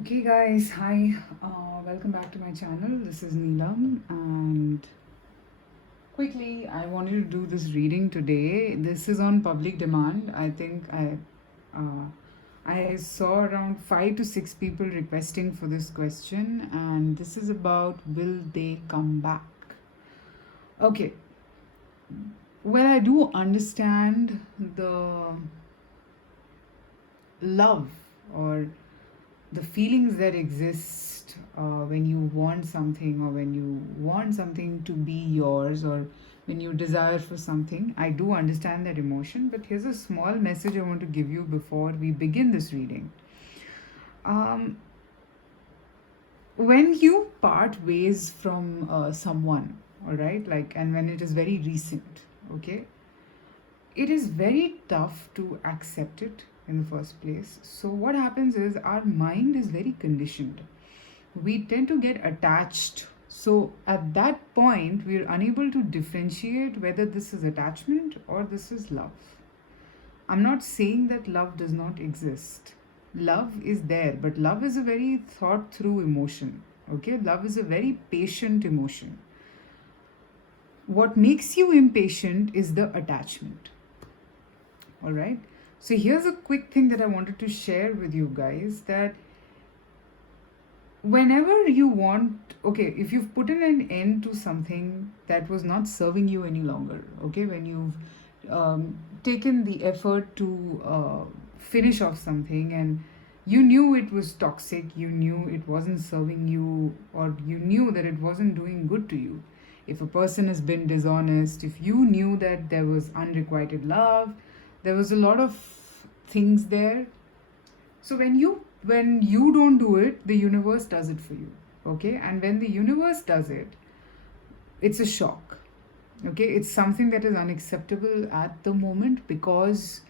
Okay, guys, hi, welcome back to my channel. This is Neelam, and quickly, I wanted to do this reading today. This is on public demand. I saw around 5 to 6 people requesting for this question, and this is about will they come back? Okay, well, I do understand the love or the feelings that exist when you want something, or when you want something to be yours, or when you desire for something. I do understand that emotion, but here's a small message I want to give you before we begin this reading. um, when you part ways from someone, all right, like, and when it is very recent, okay, it is very tough to accept it in the first place. So what happens is our mind is very conditioned. We tend to get attached. So at that point, we're unable to differentiate whether this is attachment or this is love. I'm not saying that love does not exist. Love is there, but love is a very thought through emotion. Okay, love is a very patient emotion. What makes you impatient is the attachment. All right. So here's a quick thing that I wanted to share with you guys, that whenever you want, okay, if you've put in an end to something that was not serving you any longer, okay, when you've taken the effort to finish off something, and you knew it was toxic, you knew it wasn't serving you, or you knew that it wasn't doing good to you. If a person has been dishonest, if you knew that there was unrequited love, there was a lot of things there. So when you don't do it, the universe does it for you. Okay, and when the universe does it, it's a shock. Okay, it's something that is unacceptable at the moment, because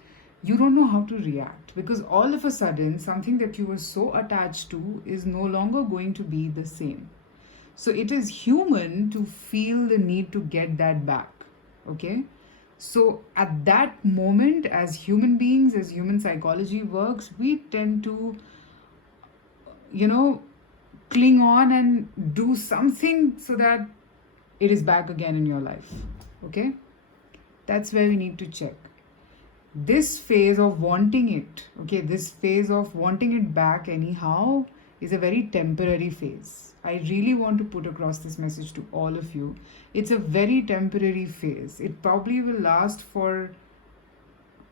you don't know how to react, because all of a sudden something that you were so attached to is no longer going to be the same. So it is human to feel the need to get that back. Okay, so at that moment, as human beings, as human psychology works, we tend to, you know, cling on and do something so that it is back again in your life. Okay, that's where we need to check. This phase of wanting it, okay, this phase of wanting it back anyhow, is a very temporary phase. I really want to put across this message to all of you. It's a very temporary phase. It probably will last for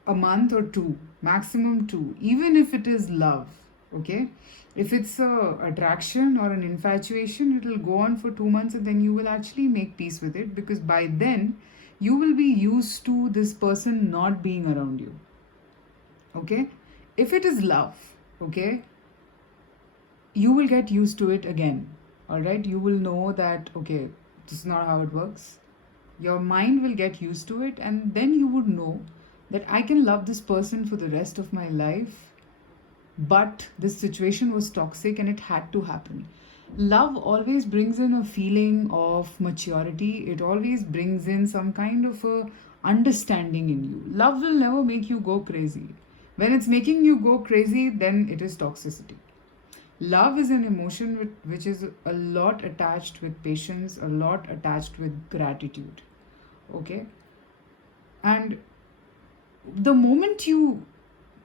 a month or two, maximum two, even if it is love. Okay, if it's a attraction or an infatuation, it will go on for 2 months, and then you will actually make peace with it, because by then you will be used to this person not being around you. Okay, if it is love, okay, you will get used to it again. All right, you will know that, okay, this is not how it works. Your mind will get used to it, and then you would know that I can love this person for the rest of my life, but this situation was toxic and it had to happen. Love always brings in a feeling of maturity. It always brings in some kind of a understanding in you. Love will never make you go crazy. When it's making you go crazy, then it is toxicity. Love is an emotion which is a lot attached with patience, a lot attached with gratitude. Okay, and the moment you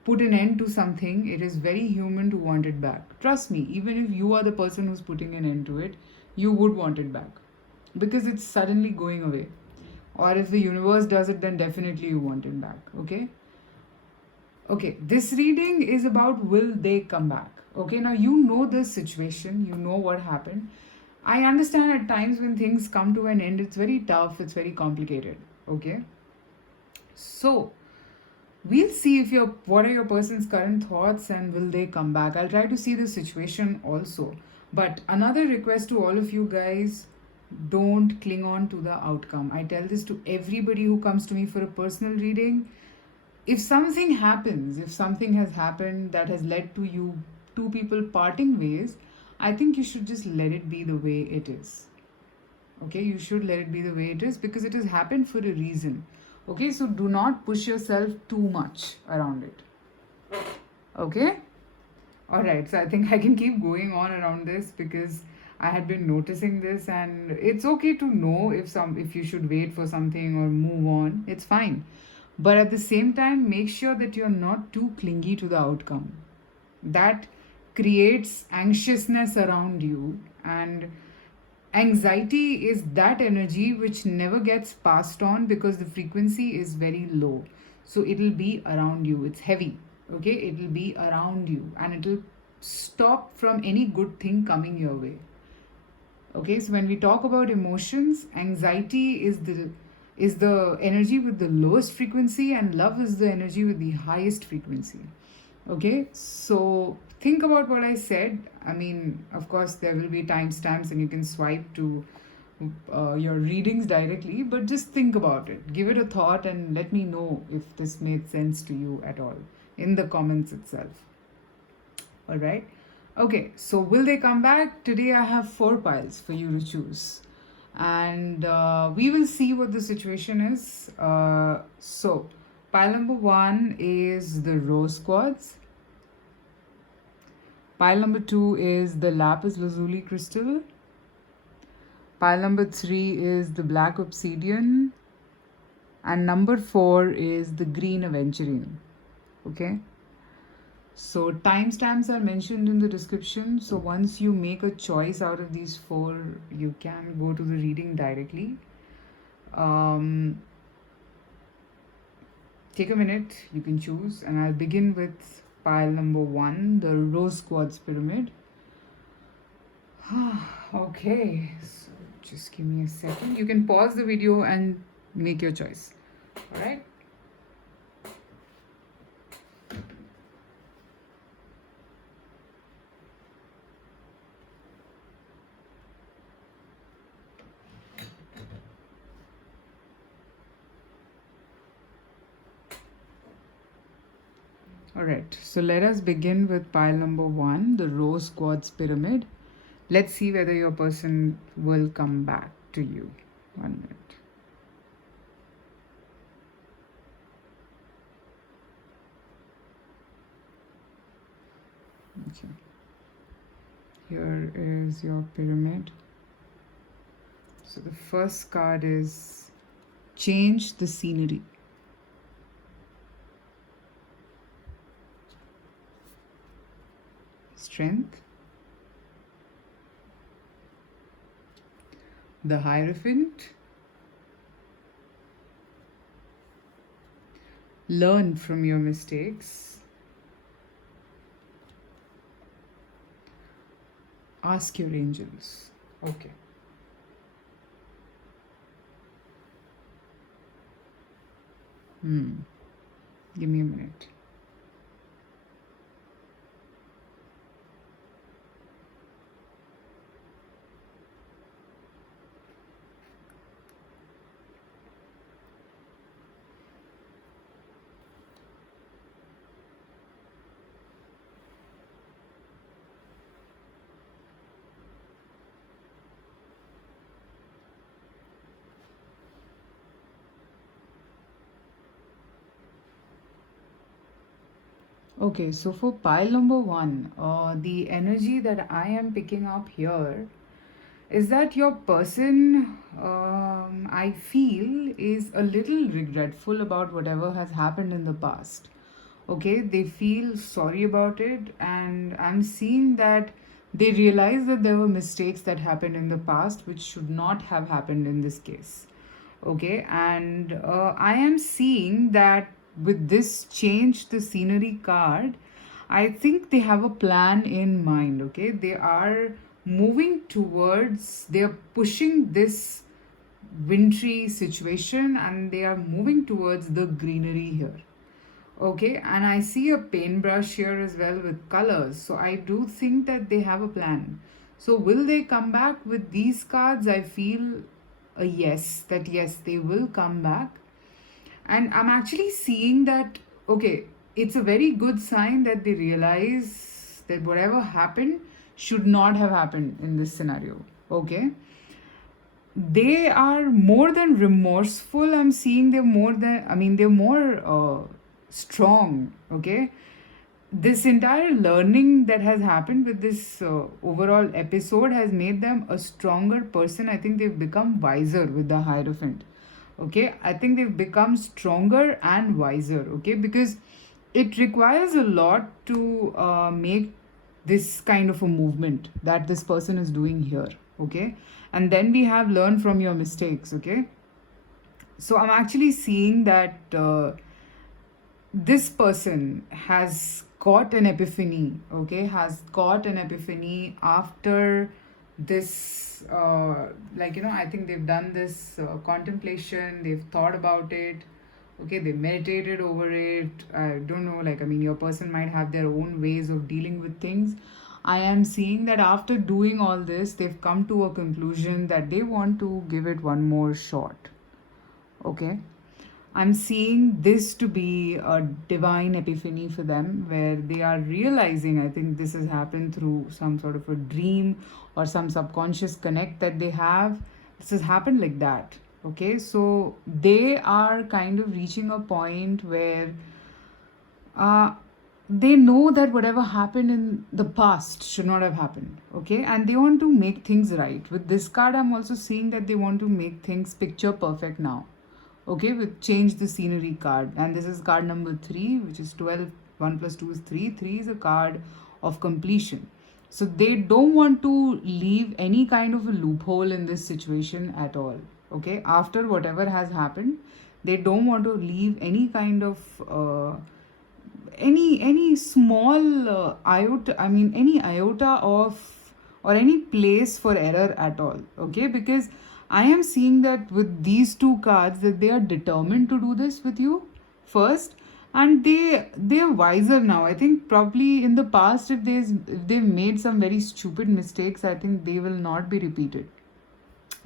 put an end to something, it is very human to want it back. Trust me, even if you are the person who's putting an end to it, you would want it back, because it's suddenly going away. Or if the universe does it, then definitely you want it back. Okay? Okay, this reading is about will they come back? Okay, now you know the situation, you know what happened. I understand at times when things come to an end, it's very tough, it's very complicated. Okay? So, we'll see if your what are your person's current thoughts and will they come back. I'll try to see the situation also. But another request to all of you guys, don't cling on to the outcome. I tell this to everybody who comes to me for a personal reading. If something happens, if something has happened that has led to you two people parting ways, I think you should just let it be the way it is. Okay, you should let it be the way it is, because it has happened for a reason. Okay, so do not push yourself too much around it. Okay, All right, so I think I can keep going on around this because I had been noticing this, and it's okay to know if you should wait for something or move on. It's fine. But at the same time, make sure that you're not too clingy to the outcome. That creates anxiousness around you, and anxiety is that energy which never gets passed on because the frequency is very low. So it'll be around you. It's heavy. Okay, it'll be around you and it'll stop from any good thing coming your way. Okay, so when we talk about emotions, anxiety is the energy with the lowest frequency, and love is the energy with the highest frequency. Okay, so think about what I said. I mean, of course, there will be timestamps and you can swipe to your readings directly, but just think about it. Give it a thought and let me know if this made sense to you at all in the comments itself. All right. Okay, so will they come back? Today I have 4 piles for you to choose. And we will see what the situation is. So, pile number 1 is the rose quartz. Pile number 2 is the lapis lazuli crystal. Pile number 3 is the black obsidian. And number 4 is the green aventurine. Okay. So timestamps are mentioned in the description. So once you make a choice out of these 4, you can go to the reading directly. Take a minute, you can choose, and I'll begin with pile number 1, the rose quartz pyramid. Okay, so just give me a second. You can pause the video and make your choice. All right. Alright, so let us begin with pile number 1, the rose quartz pyramid. Let's see whether your person will come back to you. 1 minute. Okay. Here is your pyramid. So the first card is change the scenery. Strength. The Hierophant. Learn from your mistakes. Ask your angels. Okay. Give me a minute. Okay, so for pile number 1, the energy that I am picking up here is that your person, I feel, is a little regretful about whatever has happened in the past. Okay, they feel sorry about it, and I'm seeing that they realize that there were mistakes that happened in the past which should not have happened in this case. Okay, and I am seeing that with this change the scenery card, I think they have a plan in mind. Okay, they are moving towards, they are pushing this wintry situation and they are moving towards the greenery here. Okay, and I see a paintbrush here as well with colors, so I do think that they have a plan. So will they come back with these cards? I feel a yes, that yes, they will come back. And I'm actually seeing that, okay, it's a very good sign that they realize that whatever happened should not have happened in this scenario. Okay, they are more than remorseful. I'm seeing they're more than, I mean, they're more strong. Okay, this entire learning that has happened with this overall episode has made them a stronger person. I think they've become wiser with the Hierophant. Okay, I think they've become stronger and wiser. Okay, because it requires a lot to make this kind of a movement that this person is doing here. Okay, and then we have learned from your mistakes. Okay, so I'm actually seeing that this person has got an epiphany. Okay, has got an epiphany after this I think they've done this contemplation, they've thought about it. Okay, they meditated over it. I don't know, your person might have their own ways of dealing with things. I am seeing that after doing all this, they've come to a conclusion that they want to give it one more shot. Okay, I'm seeing this to be a divine epiphany for them, where they are realizing, I think this has happened through some sort of a dream or some subconscious connect that they have. This has happened like that. Okay, so they are kind of reaching a point where they know that whatever happened in the past should not have happened. Okay, and they want to make things right. With this card, I'm also seeing that they want to make things picture perfect now. Okay, we change the scenery card, and this is card number 3, which is 12. 1 plus 2 is 3. 3 is a card of completion. So they don't want to leave any kind of a loophole in this situation at all. Okay, after whatever has happened, they don't want to leave any kind of any small iota, any iota of, or any place for error at all. Okay, because I am seeing that with these two cards that they are determined to do this with you first, and they are wiser now. I think probably in the past, if they've made some very stupid mistakes, I think they will not be repeated.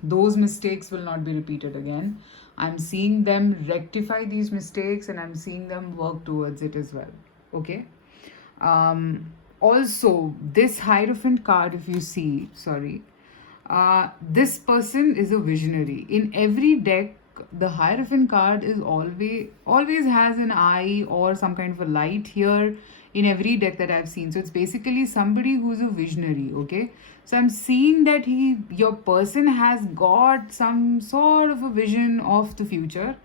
Those mistakes will not be repeated again. I'm seeing them rectify these mistakes, and I'm seeing them work towards it as well. Okay. Also, this Hierophant card, if you see, this person is a visionary. In every deck, the Hierophant card is always has an eye or some kind of a light here in every deck that I've seen. So it's basically somebody who's a visionary. Okay, so I'm seeing that your person has got some sort of a vision of the future,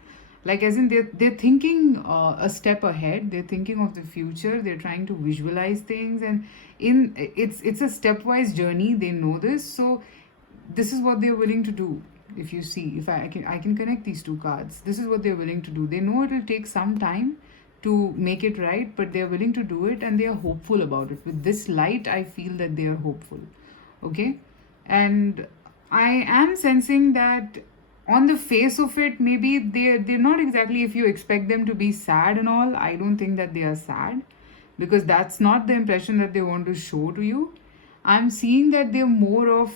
like as in they're thinking a step ahead. They're thinking of the future. They're trying to visualize things, and it's a stepwise journey. They know this, so this is what they're willing to do. If you see, if I can connect these two cards, this is what they're willing to do. They know it will take some time to make it right, but they're willing to do it, and they are hopeful about it. With this light, I feel that they are hopeful. Okay, and I am sensing that on the face of it, maybe they're not exactly, if you expect them to be sad and all, I don't think that they are sad, because that's not the impression that they want to show to you. I'm seeing that they're more of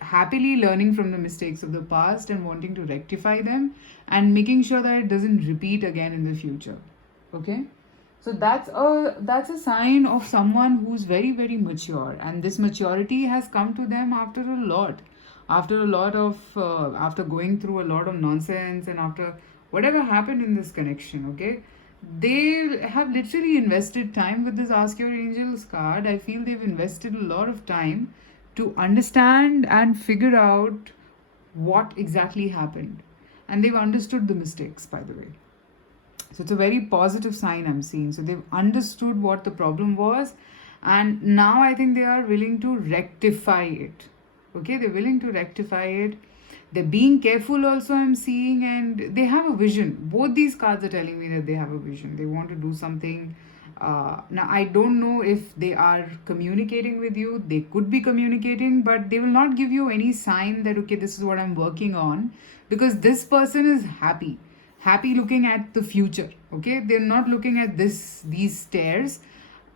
happily learning from the mistakes of the past and wanting to rectify them and making sure that it doesn't repeat again in the future. Okay, so that's a sign of someone who's very, very mature, and this maturity has come to them after a lot of after going through a lot of nonsense, and after whatever happened in this connection. Okay, they have literally invested time with this Ask Your Angels card. I feel they've invested a lot of time to understand and figure out what exactly happened, and they've understood the mistakes, by the way. So it's a very positive sign I'm seeing. So they've understood what the problem was, and now I think they are willing to rectify it. Okay, they're willing to rectify it. They're being careful also, I'm seeing, and they have a vision. Both these cards are telling me that they have a vision. They want to do something. Now, I don't know if they are communicating with you. They could be communicating, but they will not give you any sign that, okay, this is what I'm working on, because this person is happy looking at the future. Okay, they're not looking at these stairs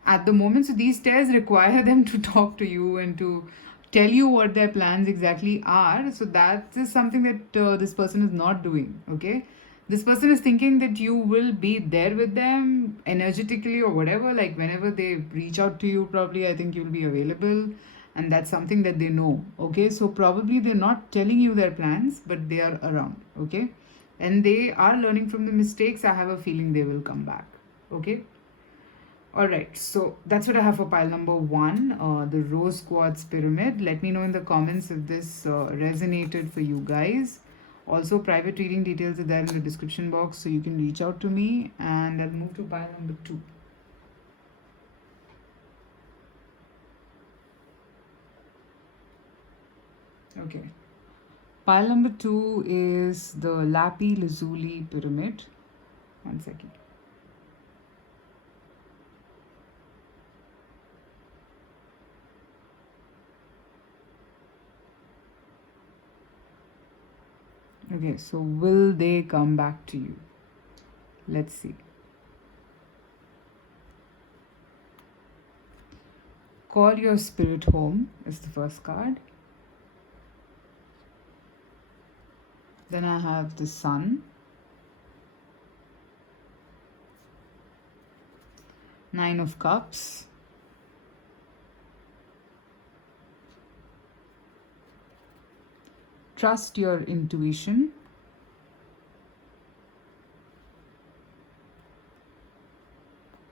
at the moment. So these stairs require them to talk to you and to tell you what their plans exactly are. So that is something that this person is not doing. Okay, this person is thinking that you will be there with them energetically or whatever, like whenever they reach out to you, probably I think you'll be available, and that's something that they know. Okay, so probably they're not telling you their plans, but they are around. Okay, and they are learning from the mistakes. I have a feeling they will come back. Okay, All right, so that's what I have for pile number one, the rose quartz pyramid. Let me know in the comments if this resonated for you guys. Also, private reading details are there in the description box, so you can reach out to me. And I'll move to pile number two. Okay. Pile number two is the Lapi lazuli pyramid. One second. Okay, so will they come back to you? Let's see. Call your spirit home is the first card. Then I have the sun. Nine of Cups. Trust your intuition.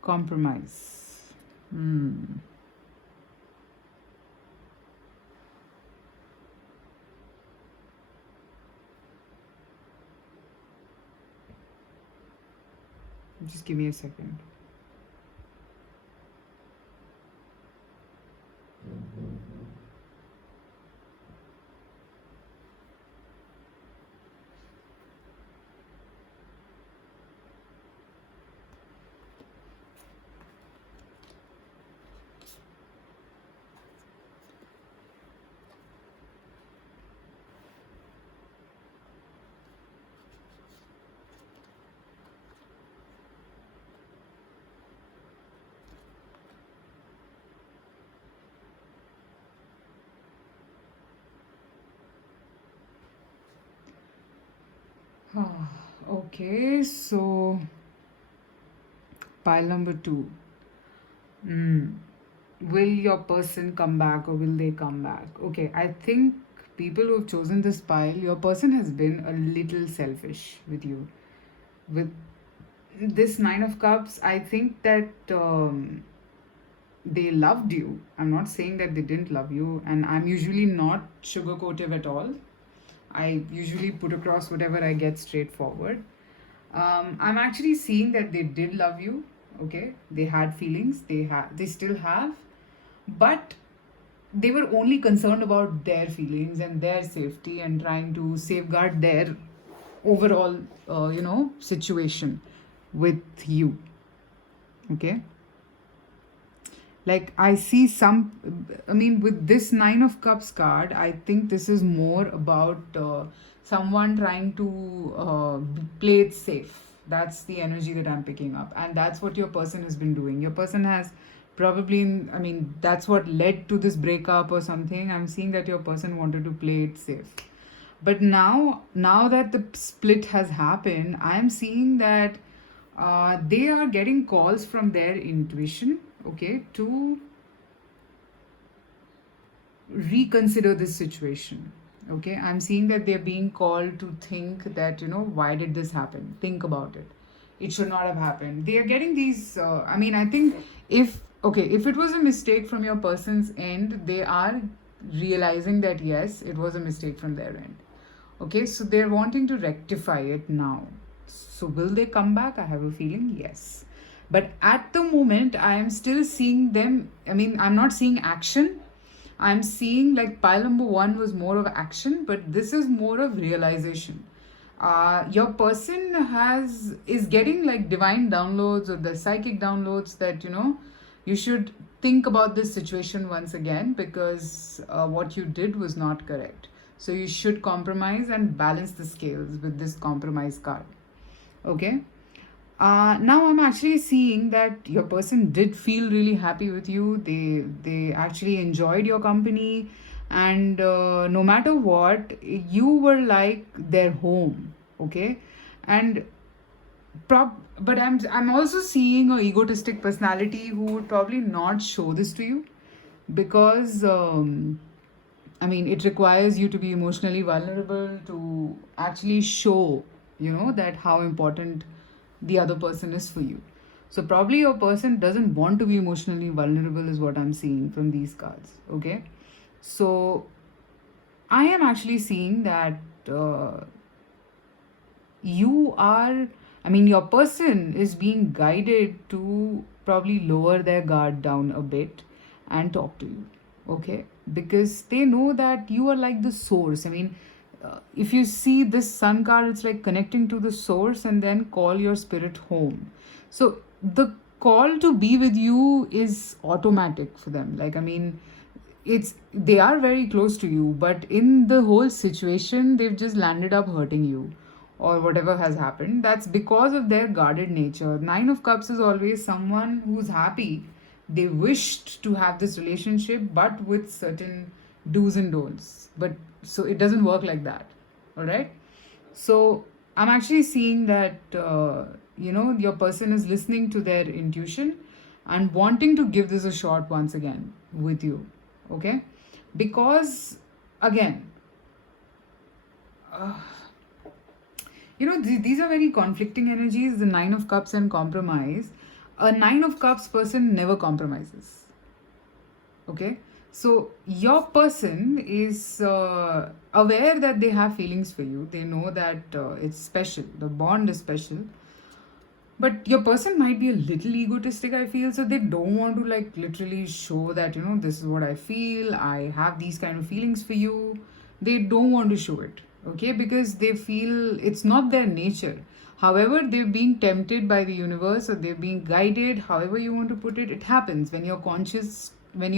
Compromise. Just give me a second. Okay, so pile number two. Will your person come back or will they come back? Okay, I think people who have chosen this pile, your person has been a little selfish with you. With this Nine of Cups, I think that they loved you. I'm not saying that they didn't love you, and I'm usually not sugarcoative at all. I usually put across whatever I get straightforward. I'm actually seeing that they did love you. Okay, they had feelings. They still have, but they were only concerned about their feelings and their safety and trying to safeguard their overall, situation with you. Okay, like I see with this Nine of Cups card, I think this is more about someone trying to play it safe. That's the energy that I'm picking up, and that's what your person has been doing. Your person has probably, that's what led to this breakup or something. I'm seeing that your person wanted to play it safe, but now that the split has happened, I'm seeing that they are getting calls from their intuition, okay, to reconsider this situation. Okay, I'm seeing that they're being called to think that, why did this happen? Think about it. It should not have happened. They are getting these. I think if it was a mistake from your person's end, they are realizing that yes, it was a mistake from their end. Okay, so they're wanting to rectify it now. So will they come back? I have a feeling yes. But at the moment, I am still seeing them. I'm not seeing action. I'm seeing like pile number one was more of action, but this is more of realization. Your person is getting like divine downloads or the psychic downloads that you should think about this situation once again, because what you did was not correct. So you should compromise and balance the scales with this compromise card. Okay. Now I'm actually seeing that your person did feel really happy with you. They actually enjoyed your company, and no matter what, you were like their home. Okay, and but I'm also seeing a egotistic personality who would probably not show this to you, because it requires you to be emotionally vulnerable to actually show that how important the other person is for you. So probably your person doesn't want to be emotionally vulnerable is what I'm seeing from these cards. Okay. So I am actually seeing that uh, you are, I mean, your person is being guided to probably lower their guard down a bit and talk to you. Okay. Because they know that you are like the source. I mean, if you see this sun card, it's like connecting to the source and then call your spirit home. So the call to be with you is automatic for them. Like, I mean, it's they are very close to you, but in the whole situation they've just landed up hurting you, or whatever has happened, that's because of their guarded nature. Nine of Cups is always someone who's happy, they wished to have this relationship but with certain do's and don'ts, but so it doesn't work like that. All right. So I'm actually seeing that your person is listening to their intuition and wanting to give this a shot once again with you. Okay. Because again, uh, these are very conflicting energies, the Nine of Cups and compromise. A Nine of Cups person never compromises. Okay. So your person is aware that they have feelings for you, they know that it's special, the bond is special, but your person might be a little egotistic, I feel. So they don't want to like literally show that, this is what I feel, I have these kind of feelings for you. They don't want to show it. Okay. Because they feel it's not their nature. However, they're being tempted by the universe, or they're being guided, however you want to put it. It happens when your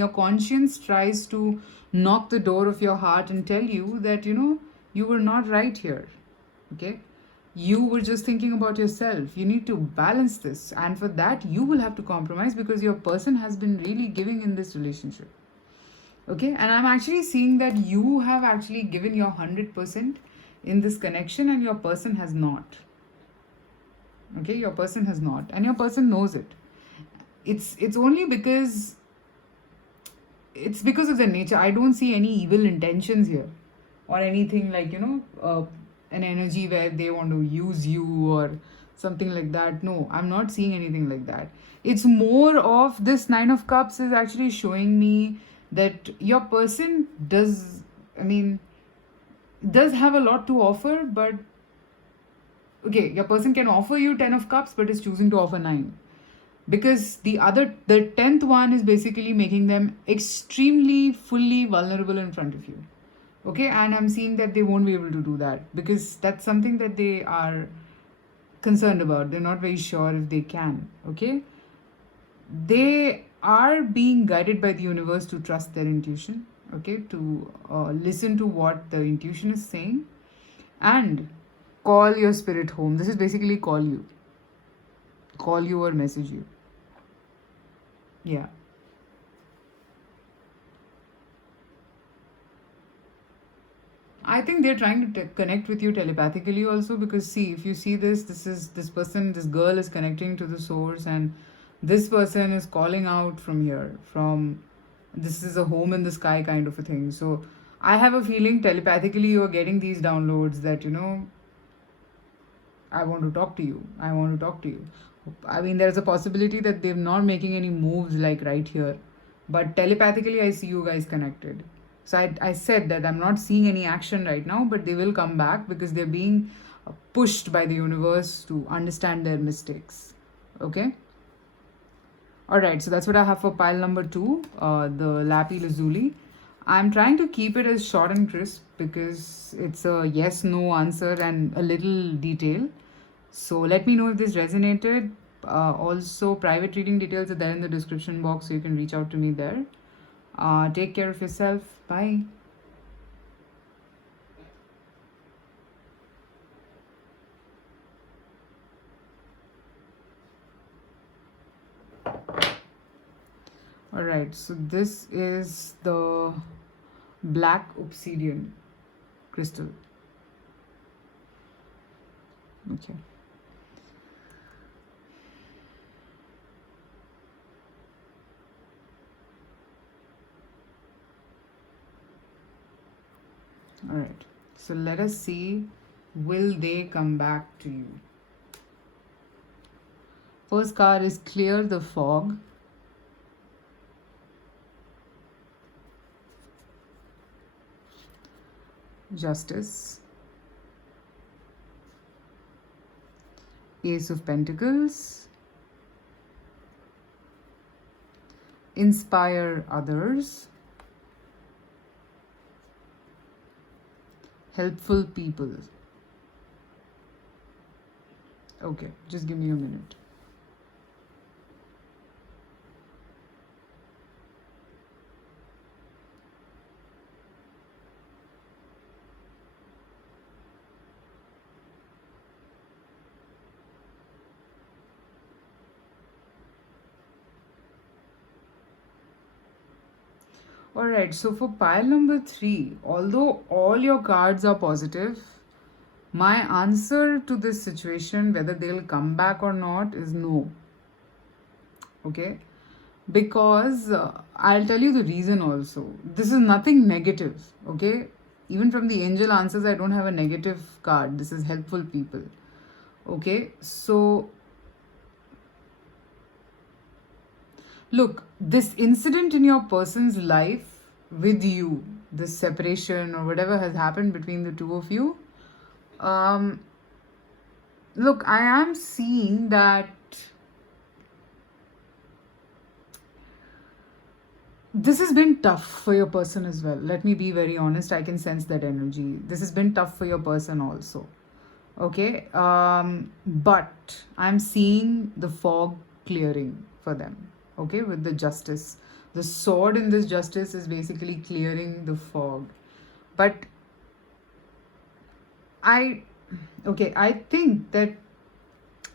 conscience tries to knock the door of your heart and tell you that, you were not right here. Okay. You were just thinking about yourself. You need to balance this, and for that you will have to compromise, because your person has been really giving in this relationship. Okay. And I'm actually seeing that you have actually given your 100% in this connection, and your person has not. Okay. Your person has not, and your person knows it. It's only because it's because of their nature. I don't see any evil intentions here, or anything like, an energy where they want to use you or something like that. No, I'm not seeing anything like that. It's more of this Nine of Cups is actually showing me that your person does, I mean, does have a lot to offer, but okay, your person can offer you 10 of Cups, but is choosing to offer 9, because the 10th one is basically making them extremely fully vulnerable in front of you. Okay. And I'm seeing that they won't be able to do that, because that's something that they are concerned about. They're not very sure if they can. Okay. They are being guided by the universe to trust their intuition. Okay. To listen to what the intuition is saying, and call your spirit home. This is basically call you or message you. Yeah. I think they're trying to connect with you telepathically also, because see, if you see this person, this girl is connecting to the source, and this person is calling out from here, from this is a home in the sky kind of a thing. So I have a feeling telepathically you're getting these downloads that, I want to talk to you. I want to talk to you. I mean, there's a possibility that they're not making any moves like right here, but telepathically, I see you guys connected. So I said that I'm not seeing any action right now, but they will come back because they're being pushed by the universe to understand their mistakes. Okay. All right. So that's what I have for pile number 2, the Lapi lazuli. I'm trying to keep it as short and crisp because it's a yes no answer and a little detail. So let me know if this resonated. Also, private reading details are there in the description box, so you can reach out to me there. Take care of yourself. Bye. All right, so this is the black obsidian crystal. Okay. All right, so let us see, will they come back to you? First card is clear the fog. Justice. Ace of Pentacles. Inspire others. Helpful people. Okay, just give me a minute. Alright, so for pile number 3, although all your cards are positive, my answer to this situation, whether they'll come back or not, is no. Okay? Because I'll tell you the reason also. This is nothing negative. Okay? Even from the angel answers, I don't have a negative card. This is helpful people. Okay? So, look, this incident in your person's life with you, this separation or whatever has happened between the two of you, look, I am seeing that this has been tough for your person as well. Let me be very honest. I can sense that energy. This has been tough for your person also. Okay? But I'm seeing the fog clearing for them. Okay? With the justice. The sword in this justice is basically clearing the fog. But I think that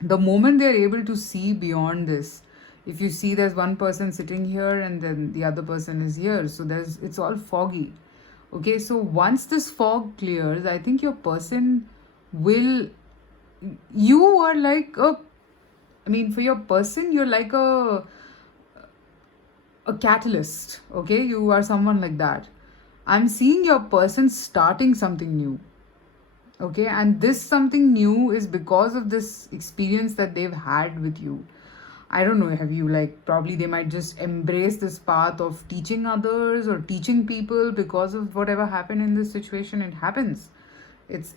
the moment they're able to see beyond this, if you see there's one person sitting here and then the other person is here, so it's all foggy. Okay, so once this fog clears, I think your person will, you are like for your person, you're like a catalyst. Okay, you are someone like that. I'm seeing your person starting something new. Okay, and this something new is because of this experience that they've had with you. I don't know, have you probably they might just embrace this path of teaching others or teaching people because of whatever happened in this situation. It happens. It's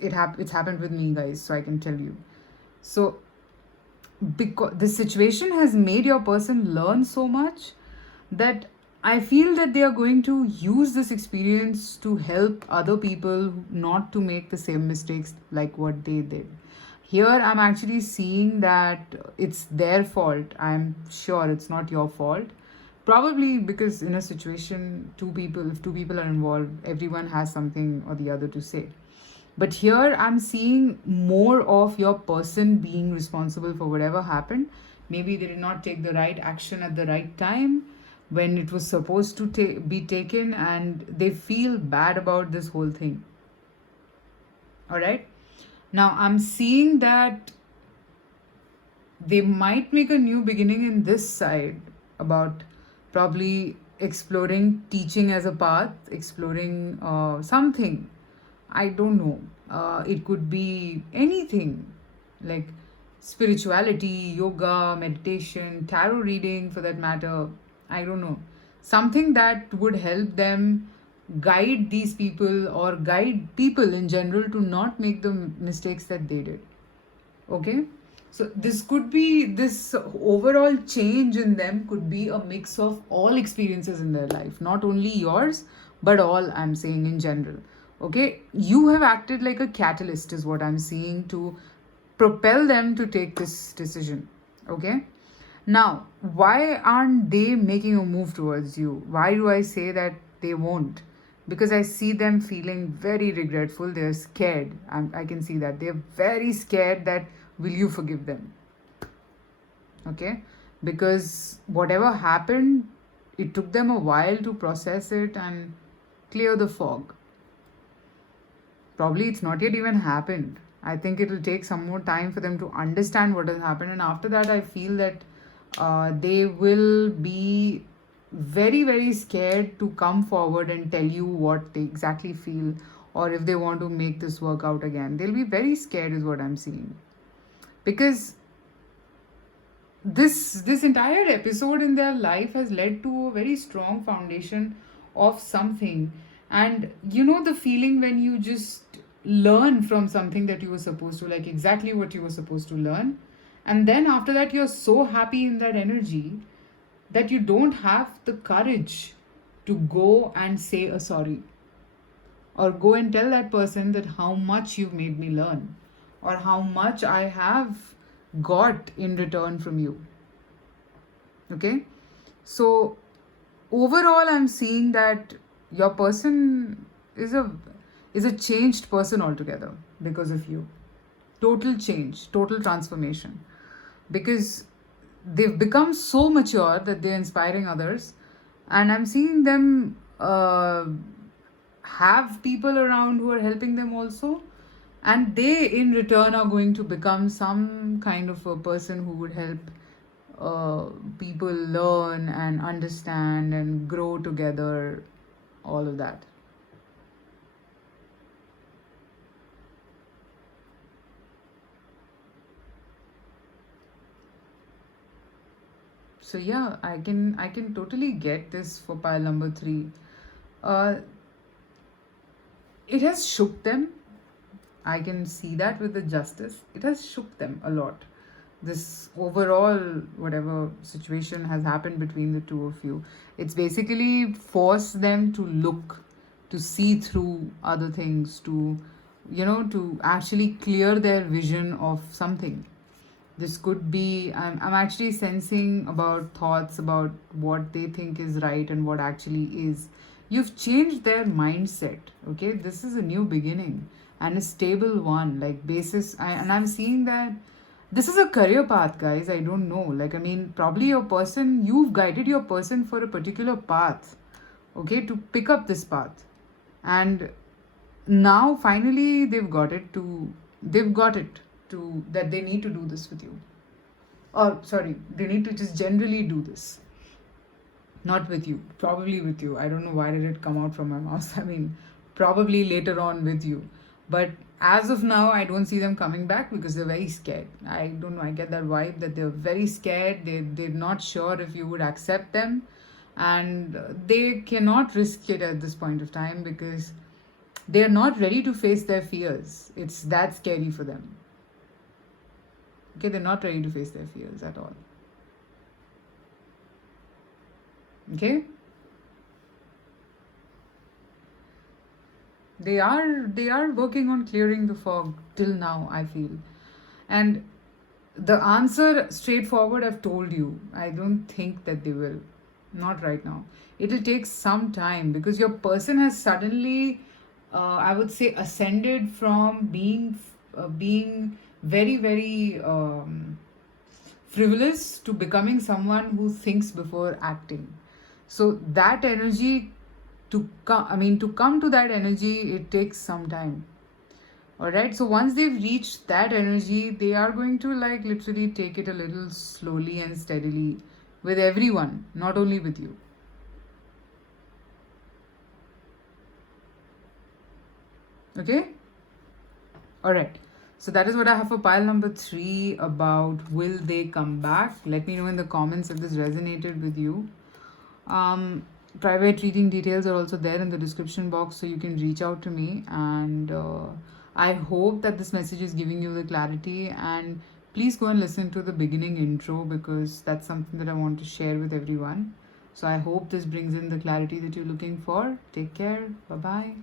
happened with me, guys, so I can tell you. So because this situation has made your person learn so much that I feel that they are going to use this experience to help other people not to make the same mistakes like what they did. Here, I'm actually seeing that it's their fault. I'm sure it's not your fault. Probably because in a situation, if two people are involved, everyone has something or the other to say. But here, I'm seeing more of your person being responsible for whatever happened. Maybe they did not take the right action at the right time when it was supposed to be taken, and they feel bad about this whole thing. All right? Now, I'm seeing that they might make a new beginning in this side about probably exploring teaching as a path, exploring something. I don't know. It could be anything like spirituality, yoga, meditation, tarot reading for that matter. I don't know. Something that would help them guide these people or guide people in general to not make the mistakes that they did. Okay? So this could be, this overall change in them could be a mix of all experiences in their life, not only yours, but all, I'm saying, in general. Okay? You have acted like a catalyst is what I'm seeing to propel them to take this decision. Okay? Now, why aren't they making a move towards you? Why do I say that they won't? Because I see them feeling very regretful. They're scared. I can see that. They're very scared that will you forgive them? Okay? Because whatever happened, it took them a while to process it and clear the fog. Probably it's not yet even happened. I think it will take some more time for them to understand what has happened. And after that, I feel that they will be very, very scared to come forward and tell you what they exactly feel, or if they want to make this work out again. They'll be very scared is what I'm seeing. Because this entire episode in their life has led to a very strong foundation of something. And you know the feeling when you just learn from something that you were supposed to, like exactly what you were supposed to learn, and then after that you're so happy in that energy that you don't have the courage to go and say a sorry, or go and tell that person that how much you've made me learn, or how much I have got in return from you. Okay, so overall I'm seeing that your person is a changed person altogether because of you. Total change, total transformation, because they've become so mature that they're inspiring others. And I'm seeing them have people around who are helping them also, and they in return are going to become some kind of a person who would help uh, people learn and understand and grow together, all of that. So yeah, I can totally get this for pile number 3. uh, it has shook them. I can see that with the justice. It has shook them a lot. This overall, whatever situation has happened between the two of you, it's basically forced them to look, to see through other things, to, to actually clear their vision of something. This could be, I'm actually sensing about thoughts about what they think is right and what actually is. You've changed their mindset. Okay, this is a new beginning and a stable one, like basis. And I'm seeing that this is a career path, guys. I don't know, like, I mean, probably your person, you've guided your person for a particular path, okay, to pick up this path. And now finally they've got it to that they need to do this with you. Or sorry, they need to just generally do this, not with you, probably with you. I don't know why did it come out from my mouth. I mean, probably later on with you. But as of now, I don't see them coming back because they're very scared. I don't know, I get that vibe that they're very scared. They're not sure if you would accept them, and they cannot risk it at this point of time because they are not ready to face their fears. It's that scary for them. Okay, they're not ready to face their fears at all. Okay, they are working on clearing the fog till now, I feel. And the answer straightforward, I've told you. I don't think that they will, not right now. It'll take some time because your person has suddenly, I would say, ascended from being very very frivolous to becoming someone who thinks before acting. So that energy, to come to that energy, it takes some time. All right, so once they've reached that energy, they are going to, like, literally take it a little slowly and steadily with everyone, not only with you. Okay, all right, so that is what I have for pile number 3 about will they come back. Let me know in the comments if this resonated with you. Private reading details are also there in the description box, so you can reach out to me. And I hope that this message is giving you the clarity. And please go and listen to the beginning intro because that's something that I want to share with everyone. So I hope this brings in the clarity that you're looking for. Take care. Bye bye.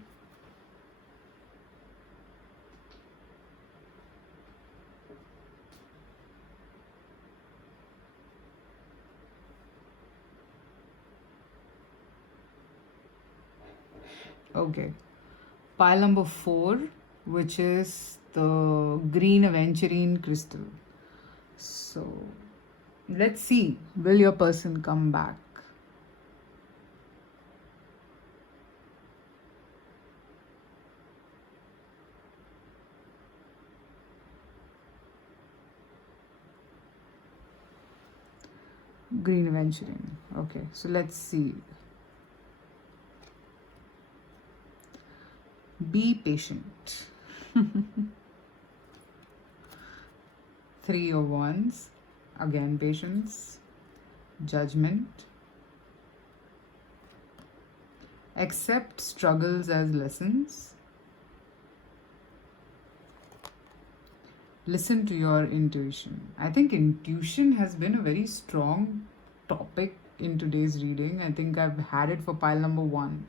Okay. Pile number 4, which is the green aventurine crystal. So let's see, will your person come back? Green aventurine. Okay, so let's see. Be patient. 3 of Wands. Again, patience, judgment, accept struggles as lessons, listen to your intuition. I think intuition has been a very strong topic in today's reading. I think I've had it for pile number 1,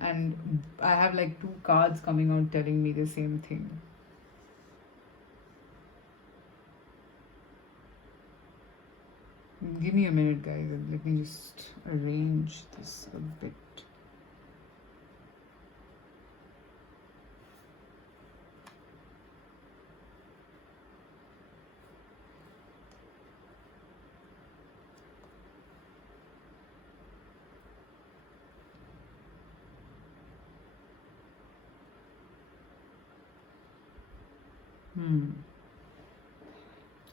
and I have like 2 cards coming out telling me the same thing. Give me a minute, guys. Let me just arrange this a bit.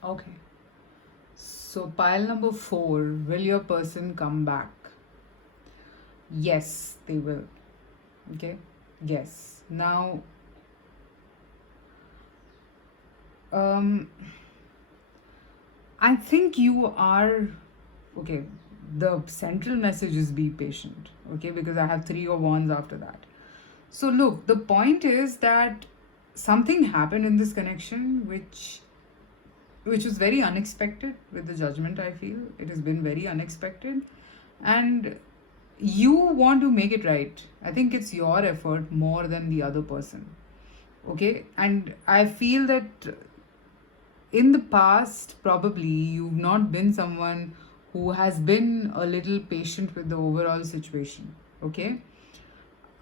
Okay. So, pile number 4, will your person come back? Yes, they will. Okay? Yes. Now, I think you are, okay, the central message is be patient, okay, because I have 3 of wands after that. So, look, the point is that something happened in this connection which was very unexpected with the judgment. I feel it has been very unexpected, and you want to make it right. I think it's your effort more than the other person, okay? And I feel that in the past probably you've not been someone who has been a little patient with the overall situation, okay?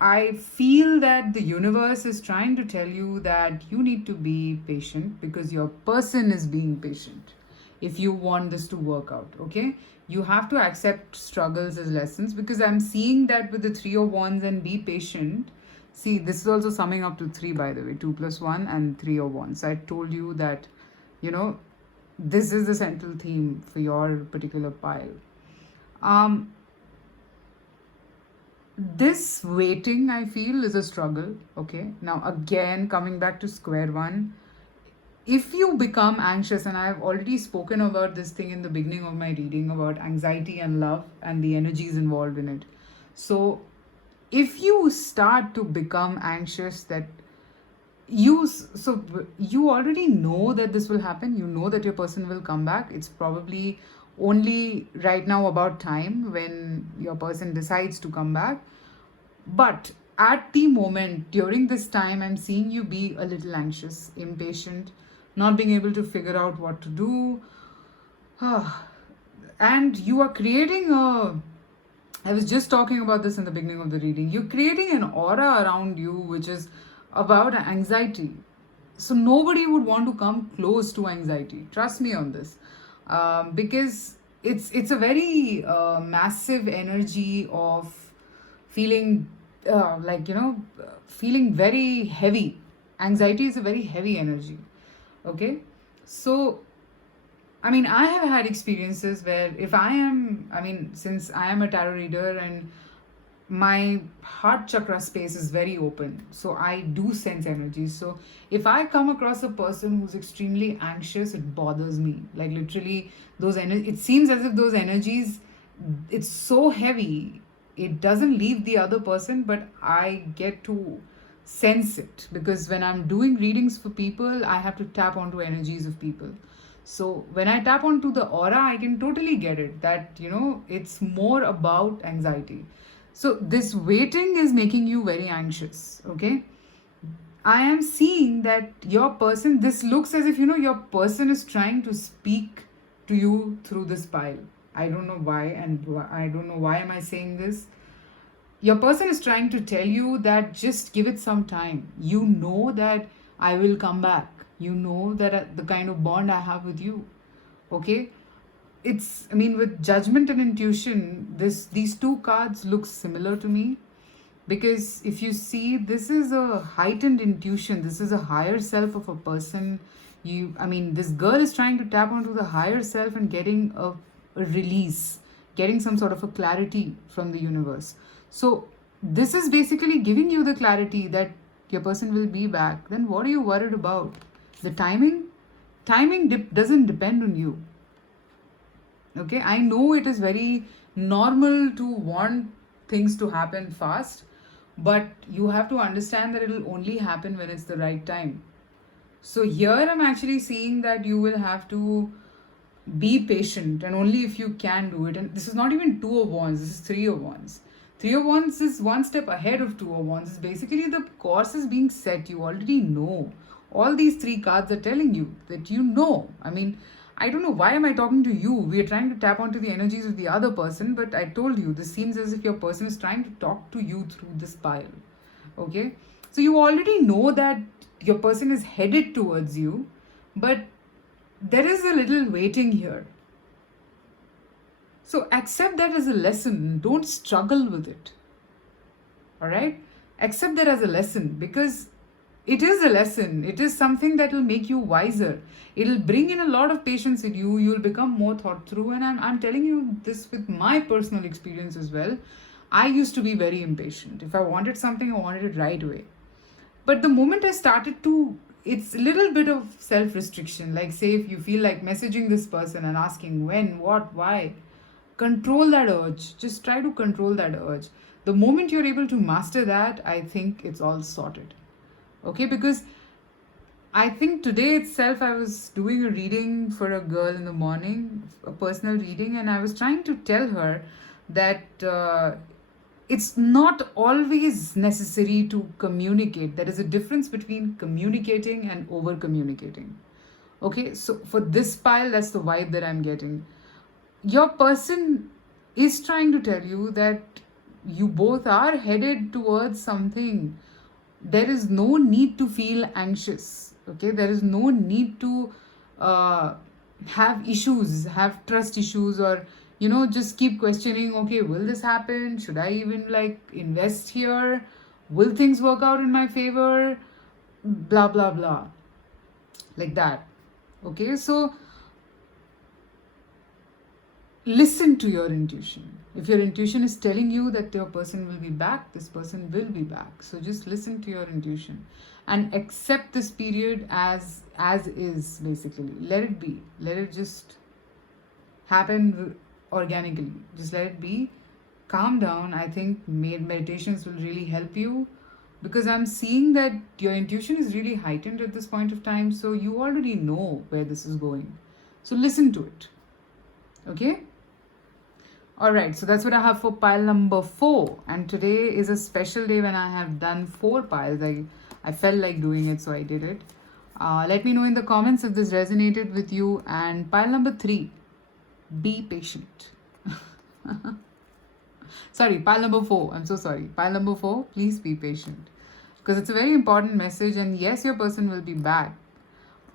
I feel that the universe is trying to tell you that you need to be patient because your person is being patient if you want this to work out, okay? You have to accept struggles as lessons, because I'm seeing that with the 3 of wands and be patient. See, this is also summing up to 3, by the way, 2 plus 1 and 3 of wands. I told you that, you know, this is the central theme for your particular pile. This waiting, I feel, is a struggle, okay? Now, again, coming back to square one, if you become anxious, and I've already spoken about this thing in the beginning of my reading about anxiety and love and the energies involved in it. So, if you start to become anxious, that you already know that this will happen, you know that your person will come back. It's probably only right now about time when your person decides to come back. But at the moment, during this time, I'm seeing you be a little anxious, impatient, not being able to figure out what to do. And you are creating I was just talking about this in the beginning of the reading. You're creating an aura around you which is about anxiety. So nobody would want to come close to anxiety. Trust me on this. Because it's a very massive energy of feeling feeling very heavy. Anxiety is a very heavy energy, okay? So I mean, I have had experiences where since I am a tarot reader and my heart chakra space is very open, so I do sense energy. So if I come across a person who's extremely anxious, it bothers me. Like literally, it seems as if those energies, it's so heavy, it doesn't leave the other person, but I get to sense it, because when I'm doing readings for people, I have to tap onto energies of people. So when I tap onto the aura, I can totally get it that, it's more about anxiety. So this waiting is making you very anxious, okay? I am seeing that your person, this looks as if, your person is trying to speak to you through this pile. I don't know why, and I don't know why am I saying this. Your person is trying to tell you that just give it some time. You know that I will come back. You know that the kind of bond I have with you, okay? With judgment and intuition, these 2 cards look similar to me, because if you see, this is a heightened intuition. This is a higher self of a person. This girl is trying to tap onto the higher self and getting a release, getting some sort of a clarity from the universe. So this is basically giving you the clarity that your person will be back. Then what are you worried about? The timing doesn't depend on you. Okay, I know it is very normal to want things to happen fast, but you have to understand that it will only happen when it's the right time. So here I'm actually seeing that you will have to be patient, and only if you can do it. And this is not even two of wands, this is three of wands. Three of wands is one step ahead of two of wands. It's basically the course is being set. You already know. All these three cards are telling you that you know. I mean, I don't know why am I talking to you. We are trying to tap onto the energies of the other person, but I told you this seems as if your person is trying to talk to you through this pile. Okay? So you already know that your person is headed towards you, but there is a little waiting here. So accept that as a lesson. Don't struggle with it. All right? Accept that as a lesson, because it is a lesson. It is something that will make you wiser. It'll bring in a lot of patience in you. You'll become more thought through. And I'm telling you this with my personal experience as well. I used to be very impatient. If I wanted something, I wanted it right away. But the moment I started to, it's a little bit of self restriction. Like, say, if you feel like messaging this person and asking when, what, why, control that urge. Just try to control that urge. The moment you're able to master that, I think it's all sorted. Okay, because I think today itself I was doing a reading for a girl in the morning, a personal reading, and I was trying to tell her that it's not always necessary to communicate. There is a difference between communicating and over communicating. Okay, so for this pile, that's the vibe that I'm getting. Your person is trying to tell you that you both are headed towards something. There is no need to feel anxious. Okay, there is no need to have issues, have trust issues, or just keep questioning, okay, will this happen? Should I even like invest here? Will things work out in my favor? Blah blah blah, like that. Okay, so listen to your intuition. If your intuition is telling you that your person will be back, this person will be back. So just listen to your intuition and accept this period as is. Basically, let it be. Let it just happen organically. Just let it be. Calm down. I think meditations will really help you, because I'm seeing that your intuition is really heightened at this point of time. So you already know where this is going. So listen to it. Okay? Alright, so that's what I have for pile number 4. And today is a special day when I have done 4 piles. I felt like doing it, so I did it. Let me know in the comments if this resonated with you. And pile number 3, be patient. Sorry, pile number 4. I'm so sorry. Pile number 4, please be patient. Because it's a very important message, and yes, your person will be back.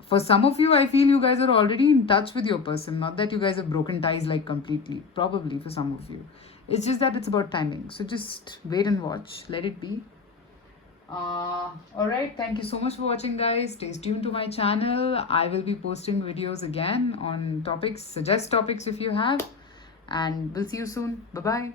For some of you, I feel you guys are already in touch with your person. Not that you guys have broken ties like completely. Probably for some of you. It's just that it's about timing. So just wait and watch. Let it be. Alright, thank you so much for watching, guys. Stay tuned to my channel. I will be posting videos again on topics. Suggest topics if you have. And we'll see you soon. Bye-bye.